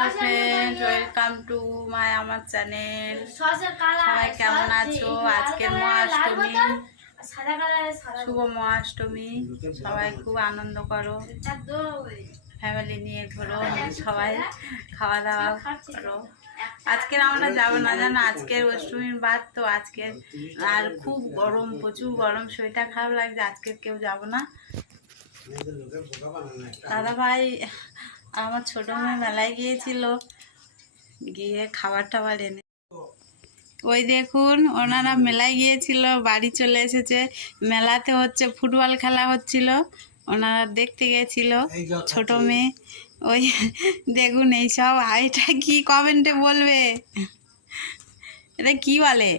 Hello friend, welcome to my আমার channel. সবাই কেমন আছো? আজকে মহাষ্টমী, শুভ মহাষ্টমী। সবাই খুব আনন্দ করো, ফ্যামিলি নিয়ে ঘোরো, সবাই খাওয়া দাওয়া করো। আজকের আমরা যাবো না জানো, আজকের অষ্টমীর বাদ তো আজকে, আর খুব গরম, প্রচুর গরম, শরীরটা খারাপ লাগছে। আজকে কেউ যাবো না। দাদা ভাই আমার ছোট মেয়ে মেলায় গিয়েছিল, গিয়ে খাবার টাবার এনে, ওই দেখুন ওনারা মেলায় গিয়েছিল, বাড়ি চলে এসেছে। মেলাতে হচ্ছে ফুটবল খেলা হচ্ছিল, ওনারা দেখতে গিয়েছিল। ছোট মেয়ে ওই দেখুন এইসব। এটা কি কমেন্টে বলবে, এটা কি বলে?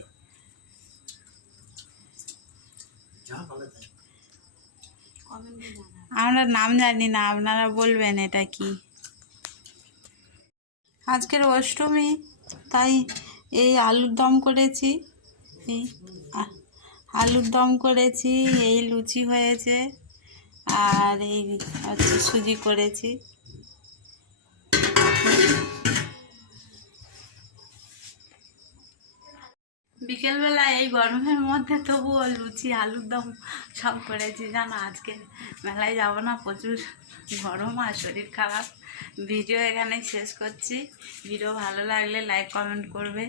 আমরা নাম জানি না, আপনারা বলবেন এটা কি। আজকের অষ্টমী, তাই এই আলুর দম করেছি, এই আলুর দম করেছি, এই লুচি হয়েছে, আর এই হচ্ছে সুজি করেছি। বিকেলবেলা এই গরমের মধ্যে তবুও লুচি আলুর দম সব করেছি জানো। আজকে মেলায় যাব না, প্রচুর গরম আর শরীর খারাপ। ভিডিও এখানে শেষ করছি। ভিডিও ভালো লাগলে লাইক কমেন্ট করবে।